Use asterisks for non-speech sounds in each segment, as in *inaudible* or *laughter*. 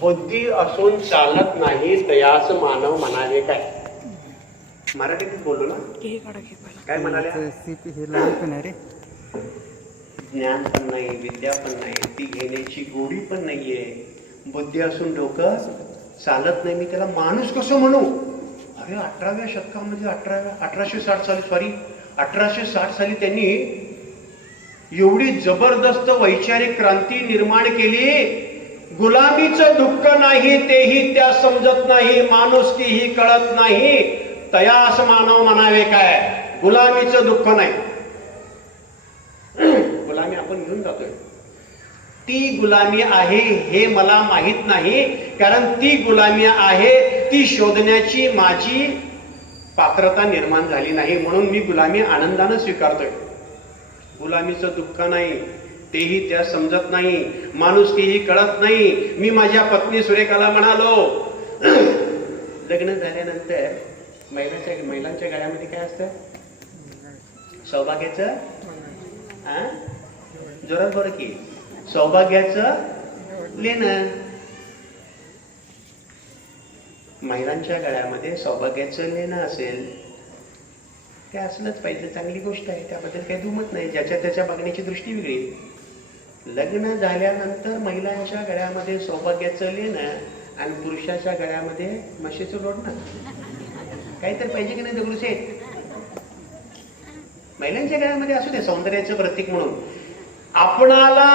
बुद्धी असून चालत नाही तयास मानव म्हणावे काय? मराठीत बोललो ना? काय म्हणाले हे रे. ज्ञान पण नाही विद्या पण नाही ती घेण्याची गोडी पण नाहीये. बुद्धी असून डोकं चालत नाही मी त्याला माणूस कसं म्हणू? अरे अठराव्या शतकामध्ये अठराव्या अठराशे साठ साली सॉरी अठराशे साठ साली त्यांनी एवढी जबरदस्त वैचारिक क्रांती निर्माण केली. गुलामीचं दुःख नाही तेही त्या समजत नाही माणुसकीही कळत नाही. तया असं मानव म्हणावे काय? गुलामीचं दुःख नाही. *clears throat* गुलामी आपण घेऊन जातोय. ती गुलामी आहे हे मला माहीत नाही कारण ती गुलामी आहे ती शोधण्याची माझी पात्रता निर्माण झाली नाही म्हणून मी गुलामी आनंदानं स्वीकारतोय. गुलामीचं दुःख नाही. तेही त्या समजत नाही. माणूस तेही कळत नाही. मी माझ्या पत्नी सुरेखाला म्हणालो लग्न झाल्यानंतर महिलांच्या महिलांच्या गळ्यामध्ये काय असतं? सौभाग्याचं? जोरात बरं की. सौभाग्याचं लेणं. महिलांच्या गळ्यामध्ये सौभाग्याचं लेणं असेल ते असलंच पाहिजे. चांगली गोष्ट आहे. त्याबद्दल काही दुमत नाही. ज्याच्या त्याच्या बघण्याची दृष्टी वेगळी. लग्न झाल्यानंतर महिलांच्या गळ्यामध्ये सौभाग्याचं लेणं आणि पुरुषाच्या गळ्यामध्ये म्हशीचं लोडणं काहीतरी पाहिजे की नाही दगडूशेठ महिलांच्या गळ्यामध्ये असू दे सौंदर्याचं प्रतीक म्हणून. आपणाला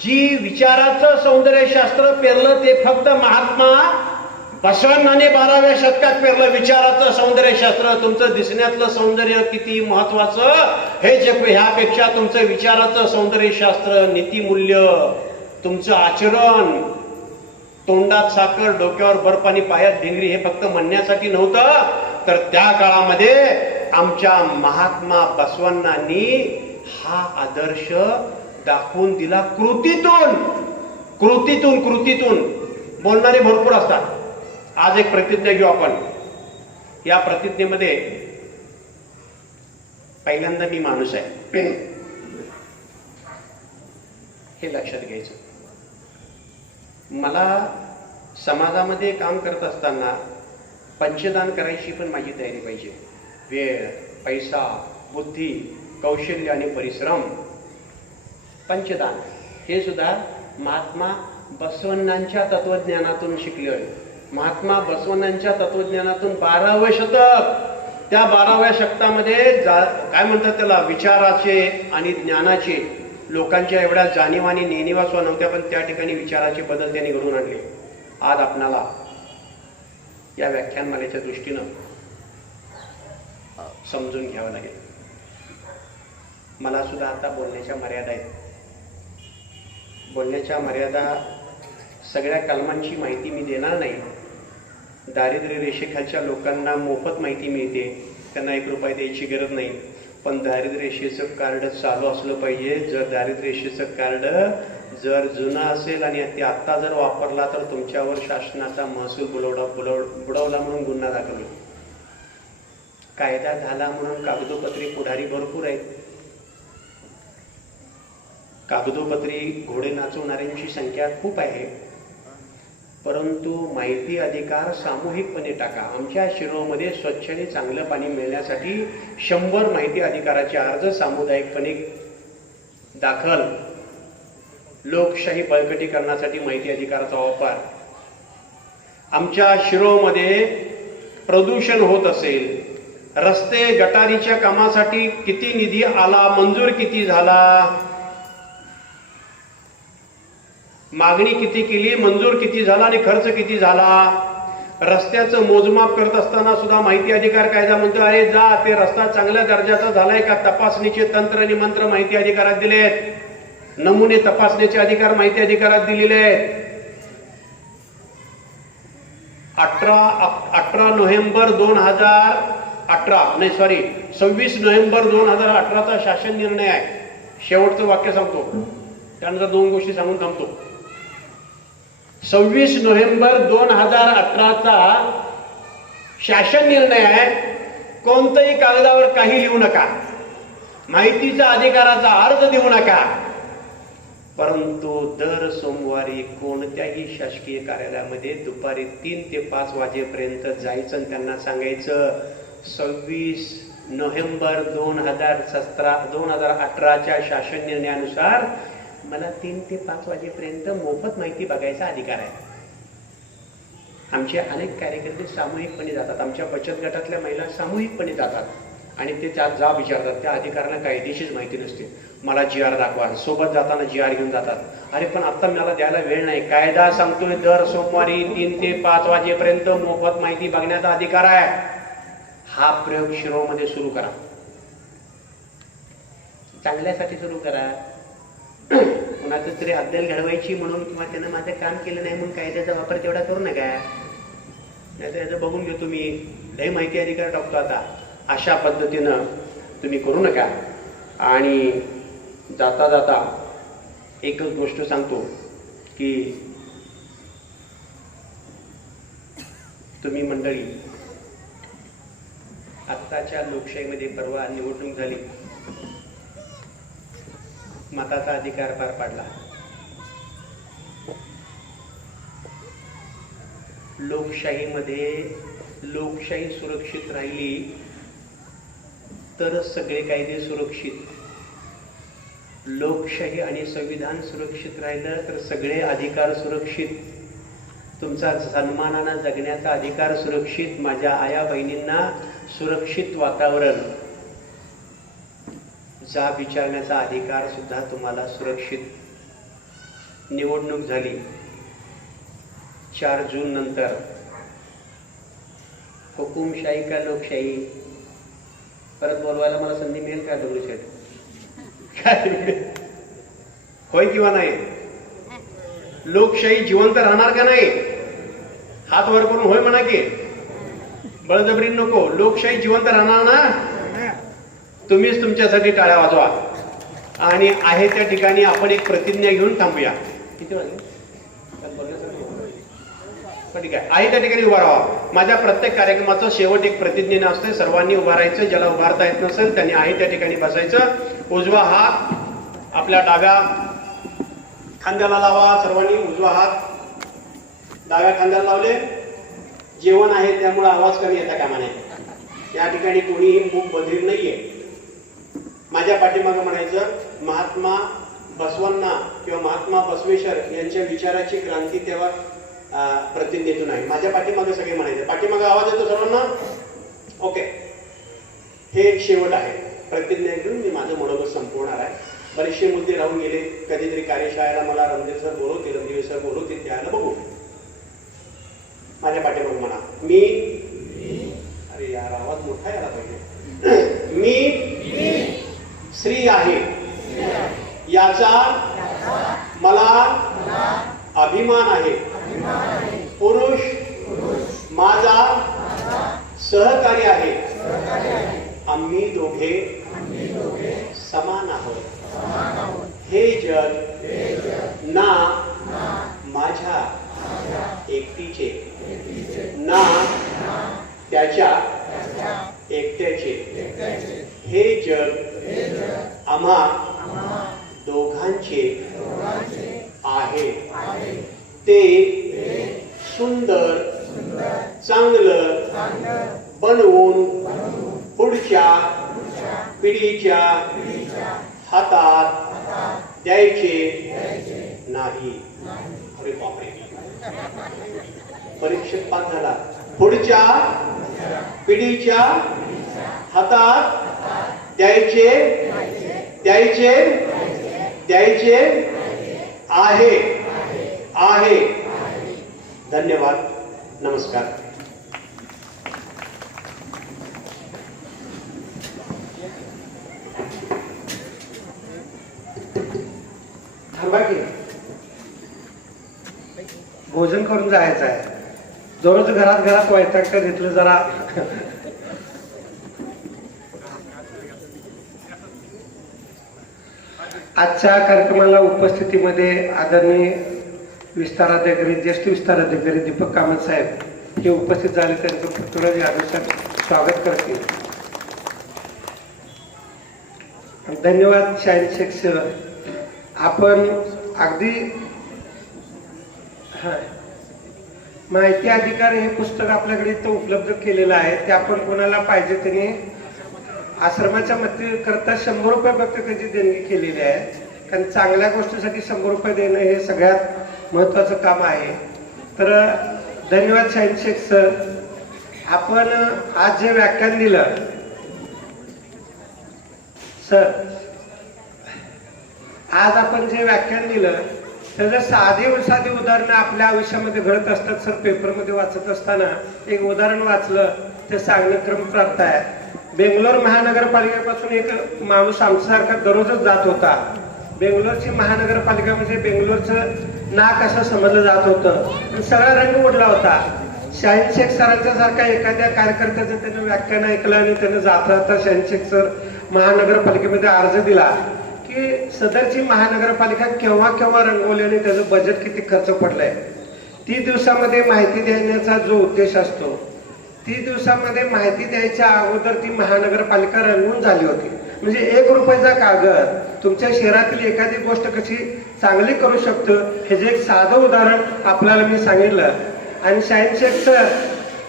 जी विचाराचं सौंदर्यशास्त्र पेरलं ते फक्त महात्मा बसवण्णाने बाराव्या शतकात पेरलं विचाराचं सौंदर्यशास्त्र तुमचं दिसण्यातलं सौंदर्य किती महत्वाचं? हे जे ह्यापेक्षा तुमचं विचाराचं सौंदर्यशास्त्र नीतिमूल्य तुमचं आचरण. तोंडात साखर डोक्यावर बर्फ आणि पायात ढिंगरी हे फक्त म्हणण्यासाठी नव्हतं. तर त्या काळामध्ये आमच्या महात्मा बसवण्णांनी हा आदर्श दाखवून दिला कृतीतून. कृतीतून कृतीतून. बोलणारे भरपूर असतात. आज एक प्रतिज्ञा घेऊ आपण. या प्रतिज्ञेमध्ये पहिल्यांदा मी माणूस आहे. हे लक्षात घ्यायचं. मला समाजामध्ये काम करत असताना पंचदान करायची पण माझी तयारी पाहिजे. वेळ पैसा बुद्धी कौशल्य आणि परिश्रम. पंचदान. हे सुद्धा महात्मा बसवण्णांच्या तत्वज्ञानातून शिकले महात्मा बसवण्णांच्या तत्वज्ञानातून बारावं शतक. त्या बाराव्या शतकामध्ये जा काय म्हणतात त्याला? विचाराचे आणि ज्ञानाचे. लोकांच्या एवढ्या जाणीव आणि नव्हत्या पण त्या ठिकाणी विचाराचे बदल त्यांनी घडवून आणले. आज आपणाला या व्याख्यानमालेच्या दृष्टीनं समजून घ्यावं लागेल. मला सुद्धा आता बोलण्याच्या मर्यादा आहेत. बोलण्याच्या मर्यादा सगळ्या कलमांची माहिती मी देणार नाही. दारिद्र्य रेषेखालच्या लोकांना मोफत माहिती मिळते. त्यांना एक रुपये द्यायची गरज नाही. पण दारिद्र्य रेषेचं कार्ड चालू असलं पाहिजे. जर दारिद्र्य रेषेचं कार्ड जर जुनं असेल आणि ते आत्ता जर वापरला तर तुमच्यावर शासनाचा महसूल बुलवडा बुलव बुडवला म्हणून गुन्हा दाखल होईल. कायदा झाला म्हणून कागदोपत्री पुढारी भरपूर आहेत. कागदोपत्री घोडे नाचवणाऱ्यांची संख्या खूप आहे. परंतु माहिती अधिकार सामूहिकपणे टाका. आमच्या शिरोमध्ये स्वच्छ आणि चांगलं पाणी मिळण्यासाठी शंभर माहिती अधिकाराचे अर्ज सामुदायिकपणे दाखल. लोकशाही बळकटीकरणासाठी माहिती अधिकाराचा वापर. आमच्या शिरोमध्ये प्रदूषण होत असेल. रस्ते गटारीच्या कामासाठी किती निधी आला मंजूर किती झाला? मागणी किती केली मंजूर किती झाला आणि खर्च किती झाला? रस्त्याचं मोजमाप करत असताना सुद्धा माहिती अधिकार कायदा म्हणतो अरे जा ते रस्ता चांगल्या दर्जाचा झालाय का? तपासणीचे तंत्र आणि मंत्र माहिती अधिकारात दिलेत. नमुने तपासण्याचे अधिकार माहिती अधिकारात दिलेले आहेत. अठरा अठरा नोव्हेंबर दोन हजार अठरा नाही सॉरी सव्वीस नोव्हेंबर दोन हजार अठराचा शासन निर्णय आहे. शेवटचं वाक्य सांगतो. त्यानंतर दोन गोष्टी सांगून थांबतो. सव्वीस नोव्हेंबर दोन हजार अकराचा शासन निर्णय आहे. कोणत्याही कागदावर काही लिहू नका. माहितीचा अधिकाराचा अर्ज देऊ नका. परंतु दर सोमवारी कोणत्याही शासकीय कार्यालयामध्ये दुपारी तीन ते पाच वाजेपर्यंत जायचं आणि त्यांना सांगायचं सव्वीस नोव्हेंबर दोन हजार सतरा दोन हजार अठराच्या शासन निर्णयानुसार मला तीन ते पाच वाजेपर्यंत मोफत माहिती बघायचा अधिकार आहे. आमचे अनेक कार्यकर्ते सामूहिकपणे जातात. आमच्या बचत गटातल्या महिला सामूहिकपणे जातात. आणि ते त्यात जा विचारतात. त्या अधिकाऱ्यांना कायदेशीर माहिती नसते. मला जी आर दाखवा. सोबत जाताना जी आर घेऊन जातात. अरे पण आता मला द्यायला वेळ नाही. कायदा सांगतोय दर सोमवारी तीन ते पाच वाजेपर्यंत मोफत माहिती बघण्याचा अधिकार आहे. हा प्रयोग शिरोमध्ये सुरू करा. चांगल्यासाठी सुरू करा. कोणाचं तरी अद्दल घडवायची म्हणून किंवा त्यानं माझं काम केलं नाही म्हणून कायद्याचा वापर तेवढा करू नका. नाही तर याचं बघून घेतो मी लय माहिती अधिकार टाकतो आता. अशा पद्धतीनं तुम्ही करू नका. आणि जाता जाता एकच गोष्ट सांगतो की तुम्ही मंडळी आत्ताच्या लोकशाहीमध्ये परवा निवडणूक झाली. मताचा अधिकार पार पाडला. लोकशाहीमध्ये लोकशाही सुरक्षित राहिली तरच सगळे कायदे सुरक्षित. लोकशाही आणि संविधान सुरक्षित राहिलं तर सगळे अधिकार सुरक्षित. तुमचा सन्मानानं जगण्याचा अधिकार सुरक्षित माझ्या आया बहिणींना सुरक्षित वातावरण. जा विचारण्याचा अधिकार सुद्धा तुम्हाला सुरक्षित निवडणूक झाली. चार जून नंतर हुकुमशाही का लोकशाही? परत बोलवायला मला संधी मिळेल का दगडूशेठ काय होय किंवा नाही? लोकशाही जिवंत राहणार का नाही? हात वर करून होय म्हणा की. बळजबरी नको. लोकशाही जिवंत राहणार ना? तुम्हीच तुमच्यासाठी टाळ्या वाजवा. आणि आहे त्या ठिकाणी आपण एक प्रतिज्ञा घेऊन थांबूया. किती वाजले? ठीक आहे. आहे त्या ठिकाणी उभा राहा. माझ्या प्रत्येक कार्यक्रमाचं शेवट एक प्रतिज्ञेने असते सर्वांनी उभा राहायचं. ज्याला उभारता येत नसेल त्यांनी आहे त्या ठिकाणी बसायचं. उजवा हात आपल्या डाव्या खांद्याला लावा. सर्वांनी उजवा हात डाव्या खांद्याला लावले. जेवण आहे त्यामुळे आवाज कमी येता कामा नये या ठिकाणी कोणीही मूक बधीर नाहीये. माझ्या पाठीमागं म्हणायचं महात्मा बसवांना किंवा महात्मा बसवेश्वर यांच्या विचाराची क्रांती तेव्हा प्रतिनिधीतून आहे माझ्या पाठीमागे सगळे म्हणायचे. पाठीमागे आवाज येतो सर्वांना? ओके हे एक शेवट आहे. प्रतिज्ञेतून मी माझं मनोगत संपवणार आहे. बरेचसे मुद्दे राहून गेले. कधीतरी कार्यशाळेला मला रणधीर सर बोलवतील रणधीर सर बोलवतील त्याला बघू माझ्या पाठीमागे म्हणा मी अरे यार आवाज मोठा यायला पाहिजे मी स्त्री आहे याचा मला अभिमान आहे पुरुष माझा सहकारी आहे आम्ही दोघे समान आहोत हे जग ना माझ्या एकटीचे ना त्याच्या एकट्याचे हे जग आम्हा दोघांचे आहे ते सुंदर चांगलं बनवून पुढच्या पिढीच्या हातात द्यायचे नाही. अरे बापरे. परीक्षेत पास झाला. पुढच्या पिढीच्या हातात द्यायचे द्यायचे द्यायचे आहे. आहे. धन्यवाद. नमस्कार थांबा की भोजन करून जायचं आहे. दररोज घरात घरात वैतागता घेतलं जरा. आजच्या कार्यक्रमाला उपस्थितीमध्ये आदरणीय विस्ताराधिकारी ज्येष्ठ विस्ताराधिकारी दीपक कामत साहेब हे उपस्थित झाले. त्यांचं पृथ्वीराज यादव साहेब स्वागत करतील. धन्यवाद शाहीन शेख सर. आपण अगदी हां माहिती अधिकार हे पुस्तक आपल्याकडे इथं उपलब्ध केलेलं आहे. ते आपण कोणाला पाहिजे त्याने आश्रमाच्या मते करता शंभर रुपये फक्त त्याची देणगी केलेली आहे. कारण चांगल्या गोष्टीसाठी शंभर रुपये देणं हे सगळ्यात महत्वाचं काम आहे. तर धन्यवाद शाहीन शेख सर. आपण आज जे व्याख्यान दिलं सर आज आपण जे व्याख्यान दिलं त्याचं साधी साधी उदाहरणं आपल्या आयुष्यामध्ये घडत असतात सर पेपरमध्ये वाचत असताना एक उदाहरण वाचलं ते सांगणं क्रमप्राप्त आहे. बेंगलोर महानगरपालिकेपासून एक माणूस आमच्यासारखा दररोजच जात होता. बेंगलोरची महानगरपालिका म्हणजे बेंगलोरचं नाक असं समजलं जात होतं. सगळा रंग उडला होता. शाहीन शेख सरांच्या सारखा एखाद्या कार्यकर्त्याचं त्यानं व्याख्यान ऐकलं आणि त्यानं जात राहता शाहीन शेख सर महानगरपालिकेमध्ये अर्ज दिला. की सदरची महानगरपालिका केव्हा केव्हा रंगवली आणि त्याचं बजेट किती खर्च पडलाय? ती दिवसामध्ये माहिती देण्याचा जो उद्देश असतो ती दिवसामध्ये माहिती द्यायच्या अगोदर ती महानगरपालिका रंगवून झाली होती. म्हणजे एक रुपयाचा कागद तुमच्या शहरातील एखादी गोष्ट कशी चांगली करू शकतो हे जे एक साधं उदाहरण आपल्याला मी सांगितलं. आणि शाहीन सर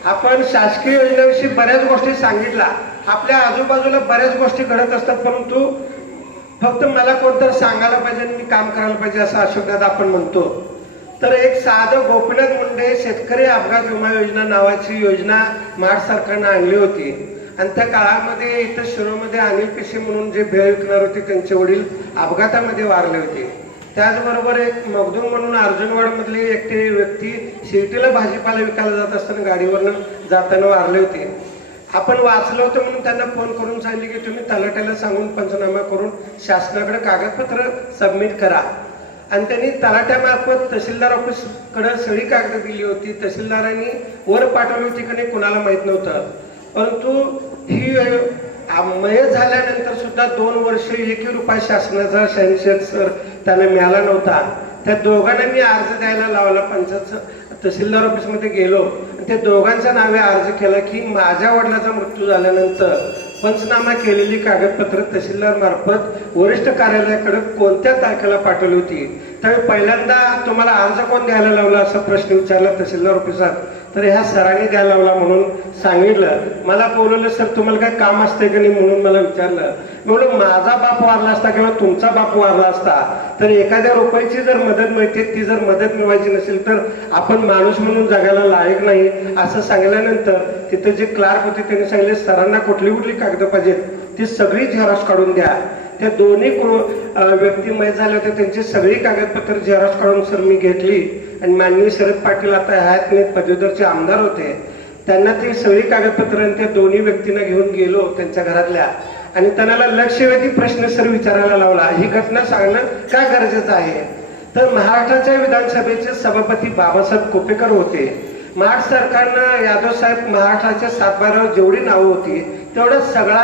आपण शासकीय योजनेविषयी बऱ्याच गोष्टी सांगितल्या. आपल्या आजूबाजूला बऱ्याच गोष्टी घडत असतात परंतु फक्त मला कोणतरी सांगायला पाहिजे आणि मी काम करायला पाहिजे असं अशोकदादा आपण म्हणतो. तर एक साधं गोपीनाथ मुंडे शेतकरी अपघात विमा योजना नावाची योजना महाड सरकारनं आणली होती. आणि त्या काळामध्ये इथं शिरोमध्ये अनिल पिशे म्हणून जे भेळ विकणार होते त्यांचे वडील अपघातामध्ये वारले होते. त्याचबरोबर एक मगदूम म्हणून अर्जुनवाडमधली एकटी व्यक्ती शिर्टीला भाजीपाला विकायला जात असताना गाडीवरनं जाताना वारले होते. आपण वाचलं होतं म्हणून त्यांना फोन करून सांगितले की तुम्ही तलाट्याला सांगून पंचनामा करून शासनाकडे कागदपत्र सबमिट करा. आणि त्यांनी तलाट्यामार्फत तहसीलदार ऑफिसकडं सगळी कागद दिली होती. तहसीलदारांनी वर पाठवली होती का नाही कुणाला माहीत नव्हतं. परंतु ही मय झाल्यानंतर सुद्धा दोन वर्ष एकही रुपया शासनाचा शहनशेख सर त्यांना मिळाला नव्हता. त्या दोघांना मी अर्ज द्यायला लावला. पंचायत तहसीलदार ऑफिसमध्ये गेलो आणि त्या दोघांच्या नावे अर्ज केला की माझ्या वडिलाचा मृत्यू झाल्यानंतर पंचनामा केलेली कागदपत्र तहसीलदार मार्फत वरिष्ठ कार्यालयाकडे कोणत्या तारखेला पाठवली होती? त्यावेळी पहिल्यांदा तुम्हाला अर्ज कोण द्यायला लावला असा प्रश्न विचारला तहसीलदार ऑफिसात. तर ह्या सरांनी द्यायला लावला म्हणून सांगितलं. मला बोलवलं सर तुम्हाला काय काम असतंय का नाही? म्हणून मला विचारलं. म्हणून माझा बाप वारला असता किंवा तुमचा बाप वारला असता तर एखाद्या रुपयाची जर मदत मिळते ती जर मदत मिळवायची नसेल तर आपण माणूस म्हणून जगायला लायक नाही. असं सांगितल्यानंतर तिथे जे क्लार्क होते त्यांनी सांगितले सरांना कुठली कुठली कागद पाहिजेत? ती सगळी झेरॉक्स काढून द्या. त्या दोन्ही व्यक्ती मय झाल्या होत्या. त्यांची सगळी कागदपत्र झेरॉक्स काढून सर मी घेतली. आणि माननीय शरद पाटील आता ह्यात मी पदवीधरचे आमदार होते. त्यांना ती सगळी कागदपत्र त्या दोन्ही व्यक्तींना घेऊन गेलो त्यांच्या घरातल्या. आणि त्यांना लक्षवेधी प्रश्न सर विचारायला लावला. ही घटना सांगणं का गरजेचं आहे? तर महाराष्ट्राच्या विधानसभेचे सभापती बाबासाहेब कोपेकर होते. महाराष्ट्र सरकारनं यादव साहेब महाराष्ट्राच्या सातबारावर जेवढी नावं होती तेवढा सगळा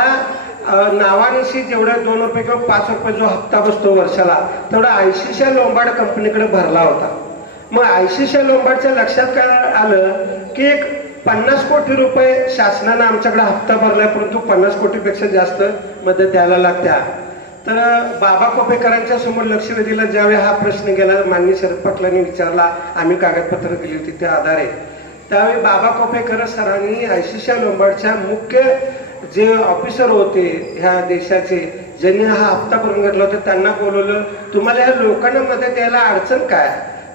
नावानिशी जेवढा दोन रुपये किंवा पाच रुपये जो हप्ता बसतो वर्षाला तेवढा आयसीसीआय लोंबाड कंपनीकडे भरला होता. मग आयसीसीआय लोंबाडच्या लक्षात काय आलं की एक पन्नास कोटी रुपये शासनानं आमच्याकडे हप्ता भरलाय परंतु पन्नास कोटीपेक्षा जास्त मदत द्यायला लागत्या. तर बाबा कोपेकरांच्या समोर लक्ष दिलं ज्यावेळी हा प्रश्न गेला माननीय शरद पाटलांनी विचारला आम्ही कागदपत्र दिली होती त्या आधारे. त्यावेळी बाबा कोपेकर सरांनी आयसीसीआय लोंबाडच्या मुख्य जे ऑफिसर होते ह्या देशाचे ज्यांनी हा हप्ता भरून घेतला होता त्यांना बोलवलं तुम्हाला ह्या लोकांना मध्ये द्यायला अडचण काय?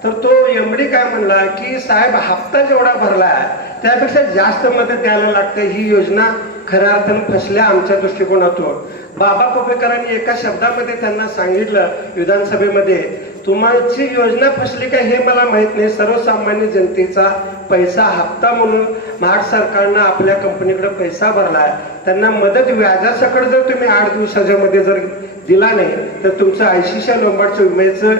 तर तो एमडी काय म्हणला की साहेब हप्ता जेवढा भरलाय त्यापेक्षा जास्त मदत द्यायला लागते. ही योजना खऱ्या अर्थानं फसल्या आमच्या दृष्टिकोनातून. बाबा कोपेकरांनी एका शब्दामध्ये त्यांना सांगितलं विधानसभेमध्ये तुमची योजना फसली का हे मला माहीत नाही. सर्वसामान्य जनतेचा पैसा हप्ता म्हणून महाराष्ट्र सरकारनं आपल्या कंपनीकडे पैसा भरला त्यांना मदत व्याजासकट जर तुम्ही आठ दिवसाच्या मध्ये जर दिला नाही तर तुमचं ऐंशीशा लोंबाडचं विम्याचं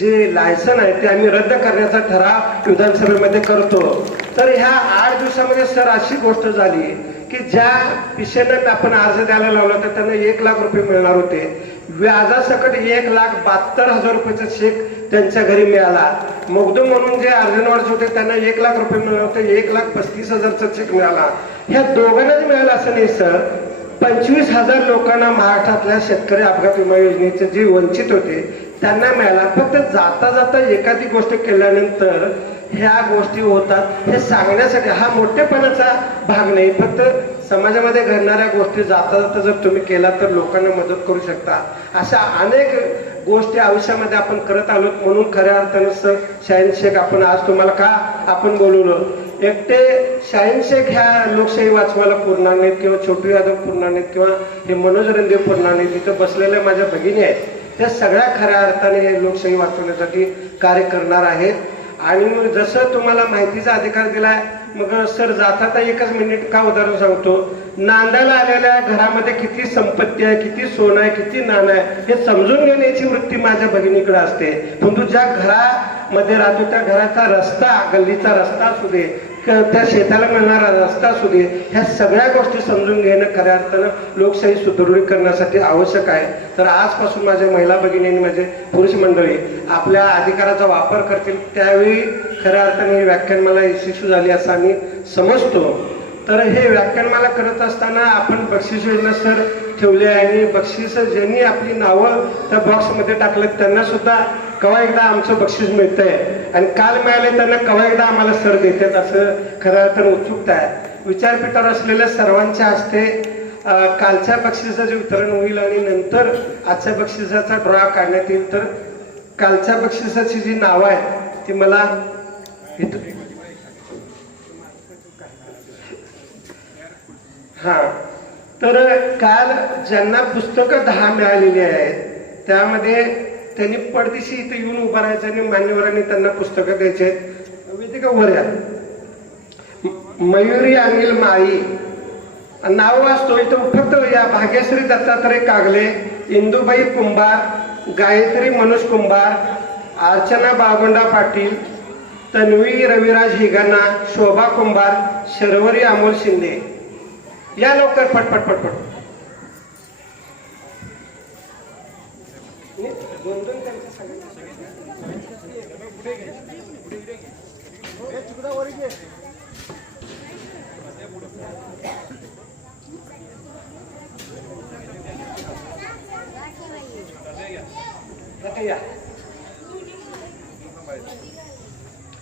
जे लायसन आहे ते आम्ही रद्द करण्याचा ठराव विधानसभेमध्ये करतो. तर ह्या आठ दिवसामध्ये सर अशी गोष्ट झाली की ज्या विषयानं आपण अर्ज द्यायला लावला तर त्यांना एक लाख रुपये मिळणार होते. व्याजासकट एक लाख बहात्तर हजार रुपयाचा चेक त्यांच्या घरी मिळाला. मगदूम म्हणून जे अर्जनवाडचे होते त्यांना एक लाख रुपये मिळाले होते एक लाख पस्तीस हजारचा चेक मिळाला. ह्या दोघांनाच मिळाला असं नाही सर. पंचवीस हजार लोकांना महाराष्ट्रातल्या शेतकरी अपघात विमा योजनेचे जे वंचित होते त्यांना मिळाला. फक्त जाता जाता एखादी गोष्ट केल्यानंतर ह्या गोष्टी होतात. हे सांगण्यासाठी हा मोठेपणाचा भाग नाही फक्त समाजामध्ये घडणाऱ्या गोष्टी जाता जाता जर तुम्ही केला तर लोकांना मदत करू शकता. अशा अनेक गोष्टी आयुष्यामध्ये आपण करत आलो म्हणून खऱ्या अर्थानं सर शाहीन शेख आपण आज तुम्हाला का आपण बोलवलं? एकटे शाहीन शेख ह्या लोकशाही वाचवायला पुरणार नाहीत किंवा छोटू यादव पुरणार नाहीत किंवा हे मनोज रंगे पुरणार नाहीत. तिथं बसलेल्या माझ्या भगिनी आहेत. त्या सगळ्या खऱ्या अर्थाने हे लोकशाही वाचवण्यासाठी कार्य करणार आहेत. आणि मग जसं तुम्हाला माहितीचा अधिकार दिलाय मग सर जाता एकच मिनिट का उदाहरण सांगतो? नांदायला आलेल्या घरामध्ये किती संपत्ती आहे किती सोनं आहे किती नाणं आहे हे समजून घेण्याची वृत्ती माझ्या भगिनीकडे असते. परंतु ज्या घरामध्ये राहतो त्या घराचा रस्ता गल्लीचा रस्ता असू दे त्या शेताला मिळणारा रस्ता असू दे ह्या सगळ्या गोष्टी समजून घेणं खऱ्या अर्थानं लोकशाही सुदृढ करण्यासाठी आवश्यक आहे. तर आजपासून माझ्या महिला भगिनी आणि माझे पुरुष मंडळी आपल्या अधिकाराचा वापर करतील त्यावेळी खऱ्या अर्थाने हे व्याख्यान मला यशस्वी झाली असं आम्ही समजतो. तर हे व्याख्यानमाला करत असताना आपण बक्षीस योजना सर ठेवली आहे आणि बक्षीस ज्यांनी आपली नावं त्या बॉक्समध्ये टाकलेत त्यांना सुद्धा कवा एकदा आमचं बक्षीस मिळतंय? आणि काल मिळाले त्यांना कवा एकदा आम्हाला सर देतात असं खऱ्या अर्थानं उत्सुकता आहे. विचारपीठावर असलेल्या सर्वांच्या हस्ते कालच्या बक्षिसाचे वितरण होईल आणि नंतर आजच्या बक्षिसाचा ड्रॉ काढण्यात येईल तर कालच्या बक्षिसाची जी नावं आहेत ती मला इथं हा. तर काल ज्यांना पुस्तकं दहा मिळालेली आहेत त्यामध्ये त्यांनी पडदिशी इथे येऊन उभं राहायचं आणि मान्यवरांनी त्यांना पुस्तकं द्यायचे वेदिका वर या मयुरी अनिल माई नाव वाचतो इथं फक्त या भाग्यश्री दत्तात्रय कागले इंदुबाई कुंभार गायत्री मनोज कुंभार अर्चना बाळगोंडा पाटील तन्वी रविराज हिगाना शोभा कुंभार शर्वरी अमोल शिंदे. या लवकर फटफट फटफट दोन दोन त्यांचे.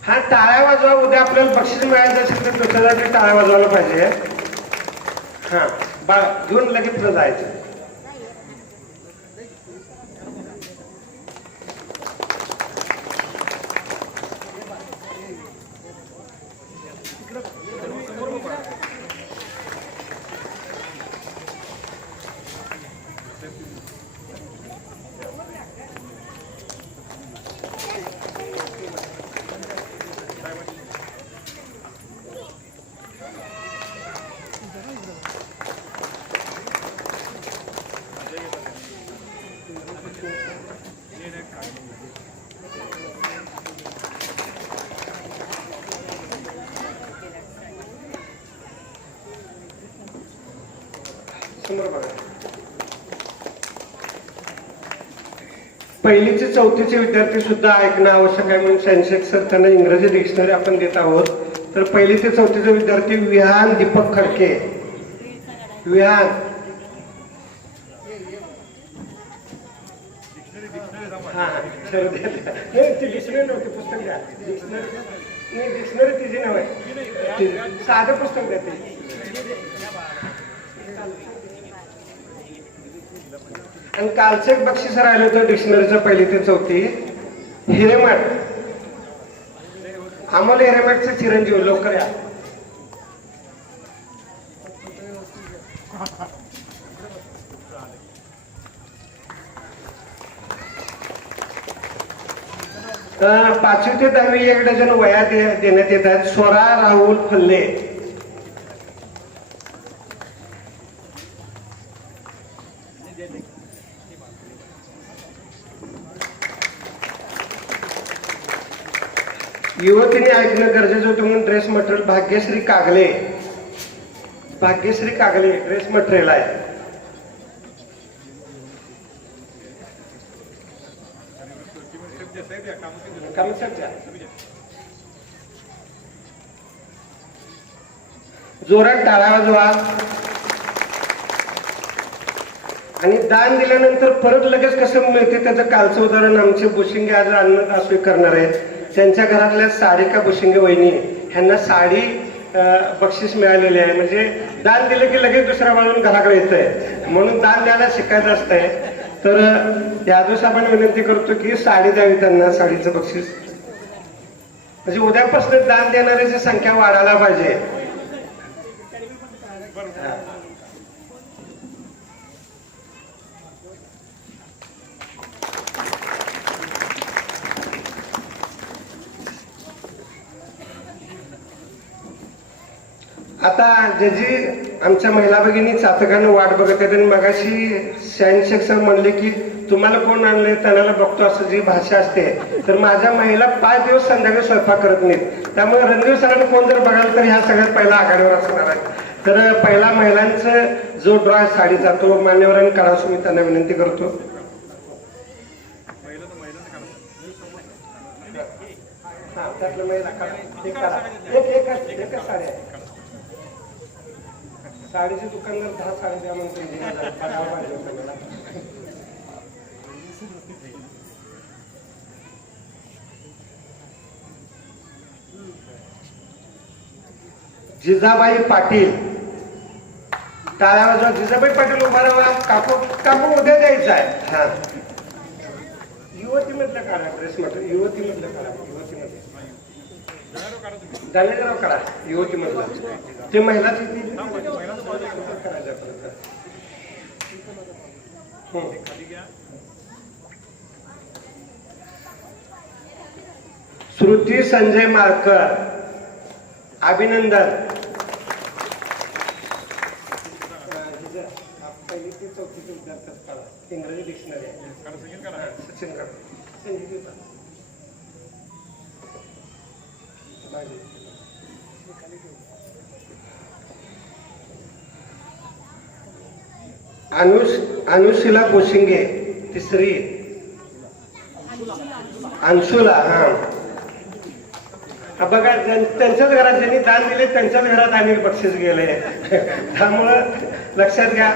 हा टाळ्या वाजवा उद्या आपल्याला बक्षीस मिळायचं असेल तर टाळ्या वाजवायला पाहिजे. हा बा घेऊन लगेच जायचं समोर बघा पहिलीचे चौथीचे विद्यार्थी सुद्धा ऐकणं आवश्यक आहे म्हणून शैनशेख सर त्यांना इंग्रजी डिक्शनरी आपण देत आहोत. तर पहिली ते चौथीचे विद्यार्थी विहान दीपक खडके. विहान. हा डिक्शनरी पुस्तक द्या. डिक्शनरी डिक्शनरी तिची नव्हे साधं पुस्तक द्या आणि कालचं एक बक्षीस राहिलं होतं डिक्शनरीचं पहिली ते चौथी. हिरेमठ. अमोल हिरेमठचे चिरंजीव लवकर या. तर पाचवी ते दहावी एक डझन वया दे- देण्यात येत आहेत. स्वरा राहुल फल्ले. युवतीने ऐकणं गरजेचं होतं म्हणून dress material Bhagyashree Kagle. Bhagyashree Kagle dress material आहे. जोरात टाळा वाजवा. आणि दान दिल्यानंतर परत लगेच कसं मिळते त्याचं कालचं उदाहरण आमचे बुशिंगे आज अन्नदासोय करणार आहेत. त्यांच्या घरातल्या सारिका भुशिंगे वहिनी ह्यांना साडी बक्षीस मिळालेली आहे. म्हणजे दान दिलं की लगेच दुसऱ्या म्हणून घराकडे येत आहे म्हणून दान द्यायला शिकायचं असतंय. तर यादव साहेबांना विनंती करतो की साडी द्यावी त्यांना साडीचं बक्षीस. म्हणजे उद्यापासून दान देणाऱ्याची संख्या वाढायला पाहिजे. आता जे जी आमच्या महिला भगिनी चातकानं वाट बघत आहेत आणि मगाशी शहानशेख सर म्हणले की तुम्हाला कोण आणले त्यांना बघतो असं जी भाषा असते. तर माझ्या महिला पाच दिवस संध्याकाळी स्वयंपाक करत नाहीत. त्यामुळे रणवीर सरांना कोण जर बघाल तर ह्या सगळ्यात पहिला आघाडीवर असणार आहे. तर पहिला महिलांचं जो ड्रॉ आहे साडीचा तो मान्यवरांनी काढावं मी त्यांना विनंती करतो. त्यातलं महिला काढा. एक काढा. एक- एकच एकच साडी आहे साडीचे दुकानदार दहा साडी द्या मला. जिजाबाई पाटील. टाळ्या वाजवा जिजाबाई पाटील उभा राहा. कापू कापू उद्या द्यायचा आहे. हा. युवतीमधलं काढा ड्रेस म्हटलं युवतीमधलं काढा. युवतीमधलं दानेराव काढा युवतीमधलं ते महिलाच श्रुती संजय माळकर अभिनंदन. पहिली ते चौथीचे विद्यार्थ्यात काढा. इंग्रजी डिक्शनरी सचिन अनुष अनुशिला कोशिंगे तिसरी. अंशुला हा. बघा त्यांच्याच घरात ज्यांनी दान दिले त्यांच्याच घरात आम्ही बक्षीस गेले. त्यामुळं लक्षात घ्या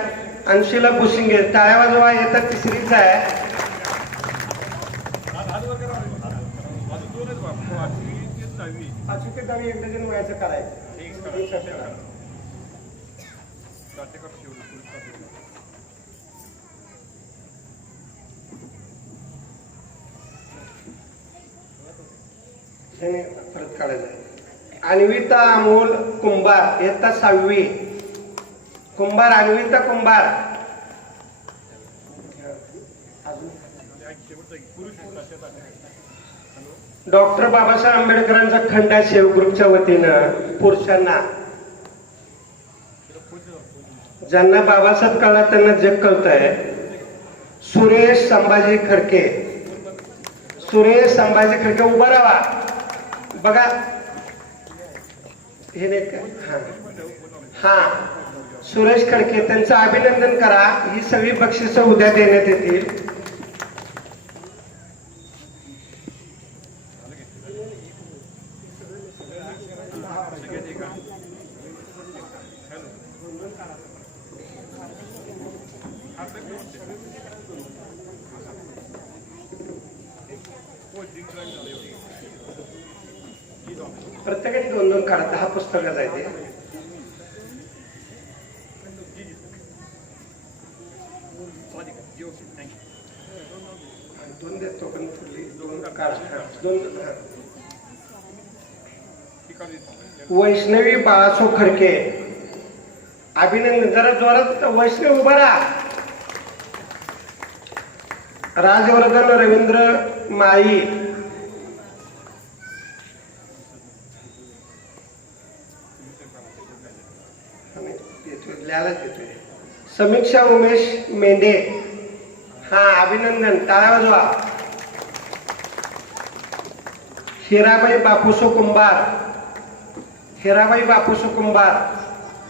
अंशुला बुशिंगे टाळ्या वाजवा येतात तिसरीच आहे. एकदा जण वयाचं करायचं. परत काढायचं. अन्विता अमोल कुंभार इयत्ता सहावी. कुंभार अन्विता कुंभार. डॉक्टर बाबासाहेब आंबेडकरांचा खंडा सेव ग्रुपच्या वतीनं पुरुषांना. ज्यांना बाबासाहेब कळला त्यांना जग कळत आहे सुरेश संभाजी खडके. सुरेश संभाजी खडके उभा राहा. बघा. हे नाही का? हा. हा. सुरेश खडके त्यांचं अभिनंदन करा. ही सगळी बक्षिसं उद्या देण्यात येतील प्रत्येकाने दोन दोन काढा दहा पुस्तकं जायचे दोन देतो पण कुठली दोन काढा दोन हा. वैष्णवी बाळासो खडके. अभिनंदन. जरा जोरात वैष्णवी उभा राहा. राजवर्धन रवींद्र माई. समीक्षा उमेश मेंढे. हा अभिनंदन. टाळ्या वाजवा. हिराबाई बापूसो कुंभार. हिराबाई बापू सुकुंभार.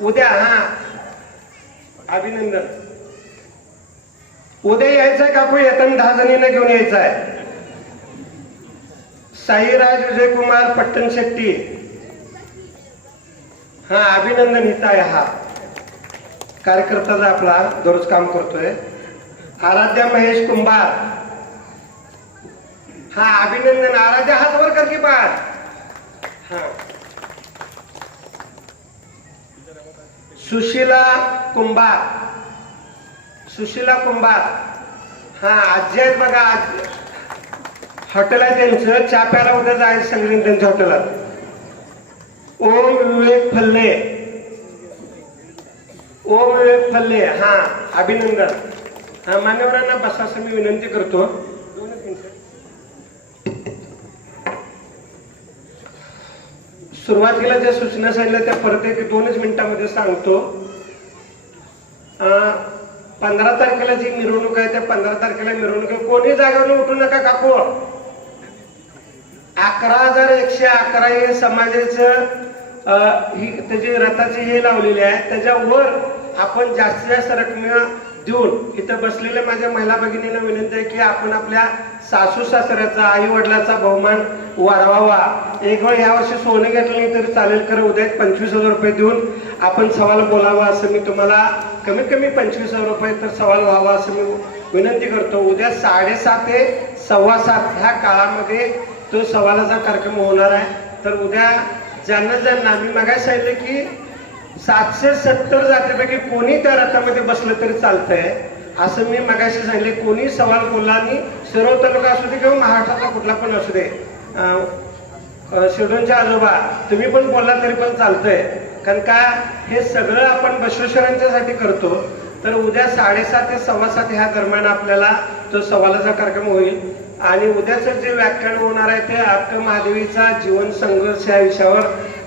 उद्या हा. अभिनंदन. उद्या यायचंय काकू येताना दहा जणींना घेऊन यायचं आहे साईराज विजयकुमार पट्टण शेट्टी. हा अभिनंदन हित आहे हा. कार्यकर्ता आपला दररोज काम करतोय. आराध्या महेश कुंभार. हा अभिनंदन. आराध्या हात वर कर की पार हा. सुशीला कुंभार. सुशीला कुंभार. हा आजी आहेत बघा आज. हॉटेल आहे त्यांचं चहा प्यायला उद्या जायचं सांगितलं त्यांच्या हॉटेलात. ओम विवेक फल्ले. ओम विवेक फल्ले हा अभिनंदन. हा मान्यवरांना बसा असं मी विनंती करतो. सुरुवातीला ज्या सूचना सांगितल्या त्या परत एक दोनच मिनिटांमध्ये सांगतो. अं, पंधरा तारखेला जी मिरवणूक आहे त्या पंधरा तारखेला मिरवणूक कोणी जागेवर उठू नका काकू. अकरा हजार एकशे अकरा हे समाजाचं अं, ही त्याची रथाची हे लावलेली आहे. त्याच्यावर आपण जास्तीत जास्त रकमे देऊन इथं बसलेल्या माझ्या महिला भगिनीला विनंती आहे की आपण आपल्या सासू सासऱ्याचा आई वडिलाचा बहुमान वाढवावा. एक वेळ ह्या वर्षी सोनं घेतलं तरी चालेल खरं उद्या पंचवीस हजार रुपये देऊन आपण सवाल बोलावा असं मी तुम्हाला कमीत कमी पंचवीस हजार रुपये तर सवाल व्हावा असं मी विनंती करतो. उद्या साडेसात ते सव्वा सात ह्या काळामध्ये तो सवालाचा कार्यक्रम होणार आहे. तर उद्या ज्यांना ज्यांना मी मागायला सांगितलं की सातशे सत्तर जातीपैकी कोणी त्या रथामध्ये बसलं तरी चालतंय. असं मी मगाशी सांगितले कोणी सवाल बोलला आणि सर्व तालुका असू दे किंवा महाराष्ट्रातला कुठला पण असू दे अं, आजोबा तुम्ही पण बोलला तरी पण चालतंय. कारण का हे सगळं आपण बसवेश्वरांच्यासाठी करतो तर उद्या साडेसात ते सव्वा सात ह्या दरम्यान आपल्याला तो सवालाचा कार्यक्रम होईल. आणि उद्याचं जे व्याख्यान होणार आहे ते अक्क महादेवीचा जीवन संघर्ष या विषयावर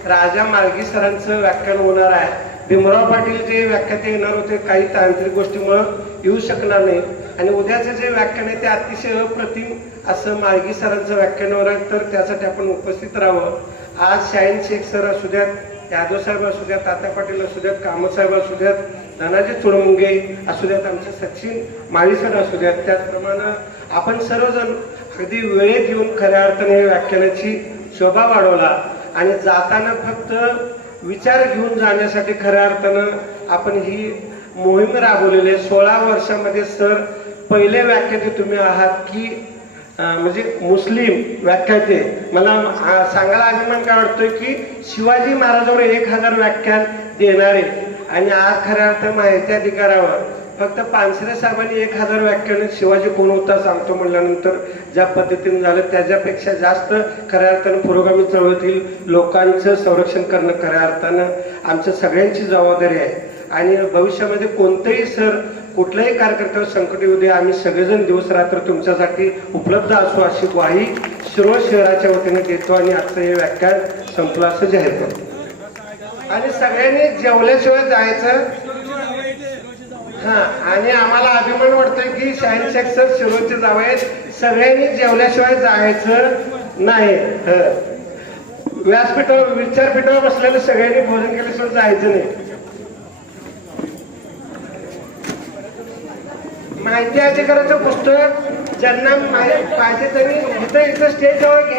राजा मार्गी सरांचं व्याख्यान होणार आहे. भीमराव पाटील जे व्याख्याते येणार होते काही तांत्रिक गोष्टीमुळं येऊ शकणार नाही आणि उद्याचं जे व्याख्यान आहे ते अतिशय अप्रतिम असं मार्गी सरांचं व्याख्यान होणार तर त्यासाठी आपण उपस्थित राहावं. आज शाहीन शेख सर असू द्यात यादव साहेब असू द्यात तात्या पाटील असू द्यात कामत साहेब असू द्यात धनाजी चुडमुंगे असू द्यात आमचे सचिन माळी सर असू द्यात. त्याचप्रमाणे आपण सर्वजण अगदी वेळेत येऊन खऱ्या अर्थाने व्याख्यानाची शोभा वाढवला. आणि जाताना फक्त विचार घेऊन जाण्यासाठी खऱ्या अर्थानं आपण ही मोहीम राबवलेली आहे. सोळा वर्षामध्ये सर पहिले व्याख्याते तुम्ही आहात की म्हणजे मुस्लिम व्याख्याते. मला सांगायला अभिमान काय वाटतोय की शिवाजी महाराजांवर एक हजार व्याख्यान देणारे आणि आज खऱ्या अर्थ माहिती अधिकारावर फक्त पानसरे साहेबांनी एक हजार व्याख्यान शिवाजी कोण होता सांगतो म्हणल्यानंतर ज्या पद्धतीने झालं त्याच्यापेक्षा जास्त खऱ्या अर्थानं पुरोगामी चळवळीतील लोकांचं संरक्षण करणं खऱ्या अर्थानं आमच्या सगळ्यांची जबाबदारी आहे. आणि भविष्यामध्ये कोणतंही सर कुठल्याही कार्यकर्त्यावर संकट येऊ दे आम्ही सगळेजण दिवस रात्र तुमच्यासाठी उपलब्ध असू अशी ग्वाही सर्व शहराच्या वतीने देतो आणि आजचं हे व्याख्यान संपलं असं जाहीर करतो. आणि सगळ्यांनी जेवल्याशिवाय जायचं हा आणि आम्हाला अभिमान वाटतोय की शाहीन शेख सर शिरोचे जावेत सगळ्यांनी जेवल्याशिवाय जायचं नाही. हं. व्यासपीठावर विचारपीठावर बसलेलं सगळ्यांनी भोजन केल्याशिवाय जायचं नाही. माहिती अधिकाराचं पुस्तक ज्यांना माहिती पाहिजे त्यांनी इथं इथं स्टेजवर